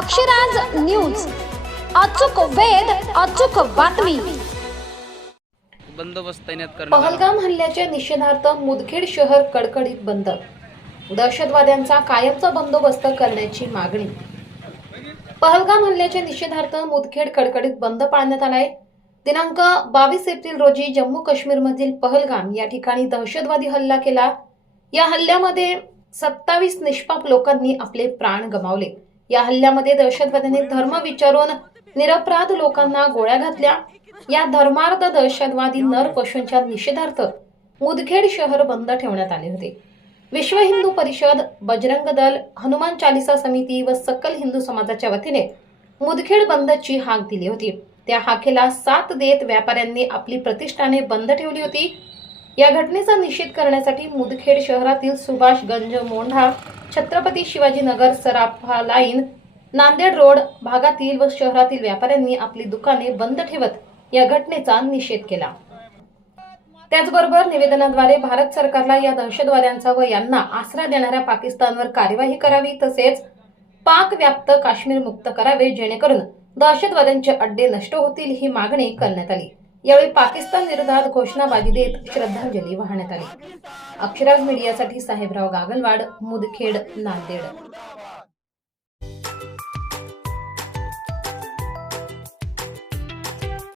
Akshraj news. अचूक वेध अचूक बातमी. बंदोबस्त तैनात करण्यात आला. पहलगाम हल्ल्याच्या निषेधार्थ मुदखेड शहर कडकडीत बंद. दहशतवाद्यांचा कायमचा बंदोबस्त करण्याची मागणी. पहलगाम हल्ल्याच्या निषेधार्थ मुदखेड कडकडीत बंद पाळण्यात आलाय. दिनांक बावीस एप्रिल रोजी जम्मू काश्मीरमधील पहलगाम या ठिकाणी दहशतवादी हल्ला केला. या हल्ल्यामध्ये सत्तावीस निष्पाप लोकांनी आपले प्राण गमावले. या हल्ल्यामध्ये दहशतवाद्यांनी धर्म विचारून निरपराध लोकांना गोळ्या घातल्या. या धर्मार्थ दहशतवादी नर पशूंच्या निषेधार्थ मुदखेड शहर बंद ठेवण्यात आले होते. विश्व हिंदू परिषद बजरंग दल हनुमान चालिसा समिती व सकल हिंदू समाजाच्या वतीने मुदखेड बंदची हाक दिली होती. त्या हाकेला साथ देत व्यापाऱ्यांनी आपली प्रतिष्ठाने बंद ठेवली होती. या घटनेचा निषेध करण्यासाठी मुदखेड शहरातील सुभाषगंज मोंढा छत्रपती शिवाजी नगर सराफा लाईन नांदेड रोड भागातील व शहरातील व्यापाऱ्यांनी आपली दुकाने बंद ठेवत या घटनेचा निषेध केला. त्याचबरोबर निवेदनाद्वारे भारत सरकारला या दहशतवाद्यांचा व यांना आसरा देणाऱ्या पाकिस्तानवर कार्यवाही करावी तसेच पाक व्याप्त काश्मीर मुक्त करावे जेणेकरून दहशतवाद्यांचे अड्डे नष्ट होतील ही मागणी करण्यात आली. यावेळी पाकिस्तान विरोधात घोषणाबाजी देत श्रद्धांजली वाहण्यात आली. अक्षराज मीडियासाठी साहेबराव गागलवाड मुदखेड नांदेड.